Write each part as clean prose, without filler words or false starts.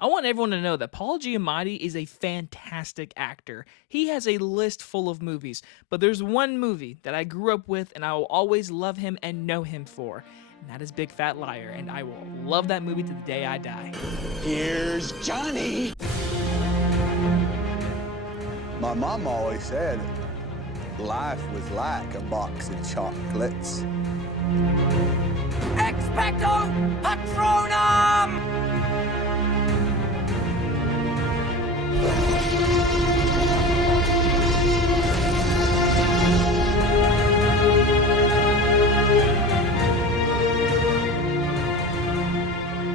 I want everyone to know that Paul Giamatti is a fantastic actor. He has a list full of movies, but there's one movie that I grew up with and I will always love him and know him for, and that is Big Fat Liar, and I will love that movie to the day I die. Here's Johnny. My mom always said life was like a box of chocolates. Expecto Patronum!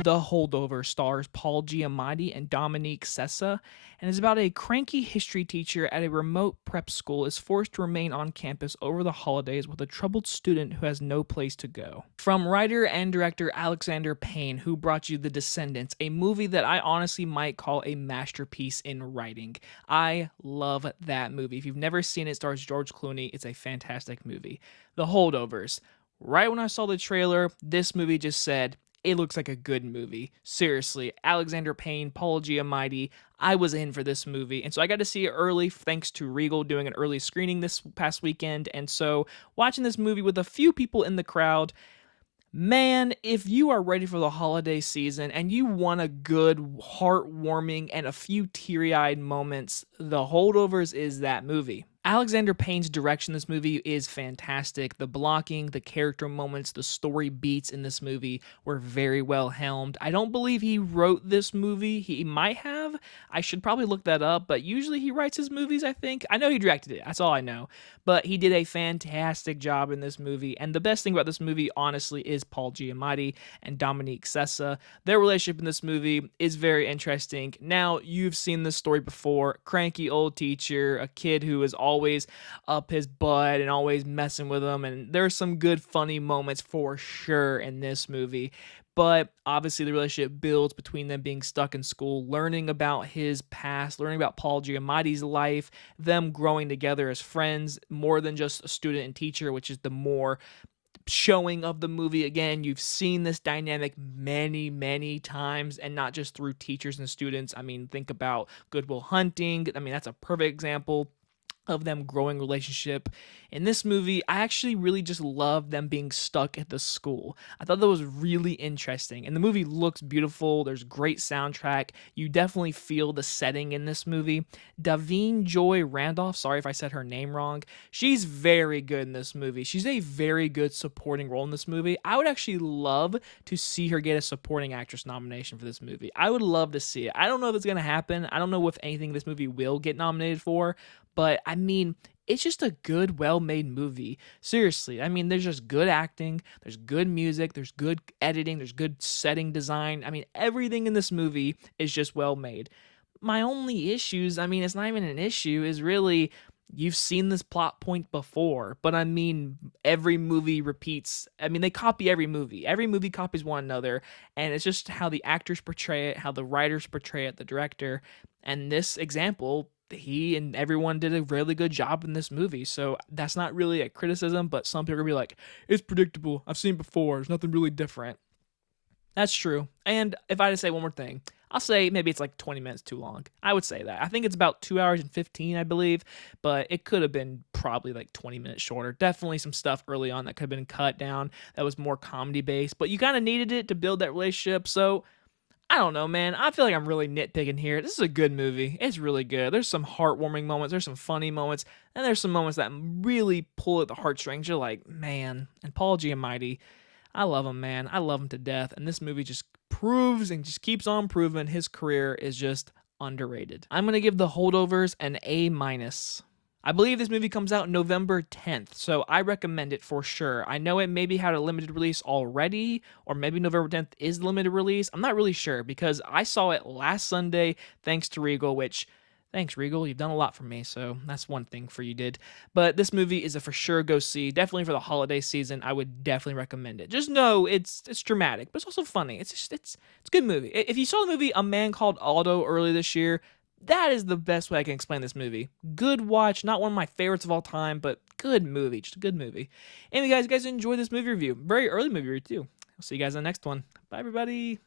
The Holdovers stars Paul Giamatti and Dominic Sessa, and is about a cranky history teacher at a remote prep school is forced to remain on campus over the holidays with a troubled student who has no place to go. From writer and director Alexander Payne, who brought you The Descendants, a movie that I honestly might call a masterpiece in writing. I love that movie. If you've never seen it, it stars George Clooney. It's a fantastic movie. The Holdovers. Right when I saw the trailer, this movie just said, it looks like a good movie. Seriously, Alexander Payne, Paul Giamatti, I was in for this movie. And so I got to see it early thanks to Regal doing an early screening this past weekend. And so watching this movie with a few people in the crowd, man, if you are ready for the holiday season and you want a good, heartwarming, and a few teary-eyed moments, The Holdovers is that movie. Alexander Payne's direction in this movie is fantastic. The blocking, the character moments, the story beats in this movie were very well helmed. I don't believe he wrote this movie. He might have. I should probably look that up, but usually he writes his movies, I think. I know he directed it. That's all I know. But he did a fantastic job in this movie. And the best thing about this movie, honestly, is Paul Giamatti and Dominic Sessa. Their relationship in this movie is very interesting. Now, you've seen this story before. Cranky old teacher, a kid who is always up his butt and always messing with him. And there's some good, funny moments for sure in this movie. But obviously, the relationship builds between them being stuck in school, learning about his past, learning about Paul Giamatti's life, them growing together as friends, more than just a student and teacher, which is the more showing of the movie. Again, you've seen this dynamic many, many times, and not just through teachers and students. I mean, think about Good Will Hunting. I mean, that's a perfect example of them growing relationship. In this movie, I actually really just love them being stuck at the school. I thought that was really interesting. And the movie looks beautiful. There's great soundtrack. You definitely feel the setting in this movie. Joy Randolph, sorry if I said her name wrong, she's very good in this movie. She's a very good supporting role in this movie. I would actually love to see her get a supporting actress nomination for this movie. I would love to see it. I don't know if it's going to happen. I don't know if anything this movie will get nominated for, but I mean, it's just a good, well-made movie. Seriously, I mean, there's just good acting, there's good music, there's good editing, there's good setting design. I mean, everything in this movie is just well-made. My only issues, I mean, it's not even an issue, is really, you've seen this plot point before, but I mean, every movie repeats. I mean, they copy every movie. Every movie copies one another, and it's just how the actors portray it, how the writers portray it, the director. And this example, he and everyone did a really good job in this movie. So that's not really a criticism, but some people are gonna be like, it's predictable. I've seen it before. There's nothing really different. That's true. And if I had to say one more thing, I'll say maybe it's like 20 minutes too long. I would say that. I think it's about 2 hours and 15, I believe, but it could have been probably like 20 minutes shorter. Definitely some stuff early on that could have been cut down that was more comedy based, but you kind of needed it to build that relationship. So I don't know, man. I feel like I'm really nitpicking here. This is a good movie. It's really good. There's some heartwarming moments. There's some funny moments. And there's some moments that really pull at the heartstrings. You're like, man. And Paul Giamatti, I love him, man. I love him to death. And this movie just proves and just keeps on proving his career is just underrated. I'm going to give The Holdovers an A-. I believe this movie comes out November 10th, so I recommend it for sure. I know it maybe had a limited release already, or maybe November 10th is the limited release. I'm not really sure because I saw it last Sunday thanks to Regal, which, thanks Regal, you've done a lot for me, so that's one thing for you did. But this movie is a for sure go see. Definitely for the holiday season, I would definitely recommend it. Just know it's dramatic, but it's also funny. It's a good movie. If you saw the movie A Man Called Otto earlier this year, that is the best way I can explain this movie. Good watch, not one of my favorites of all time, but good movie, just a good movie. Anyway, guys, you guys enjoyed this movie review. Very early movie review, too. I'll see you guys in the next one. Bye, everybody.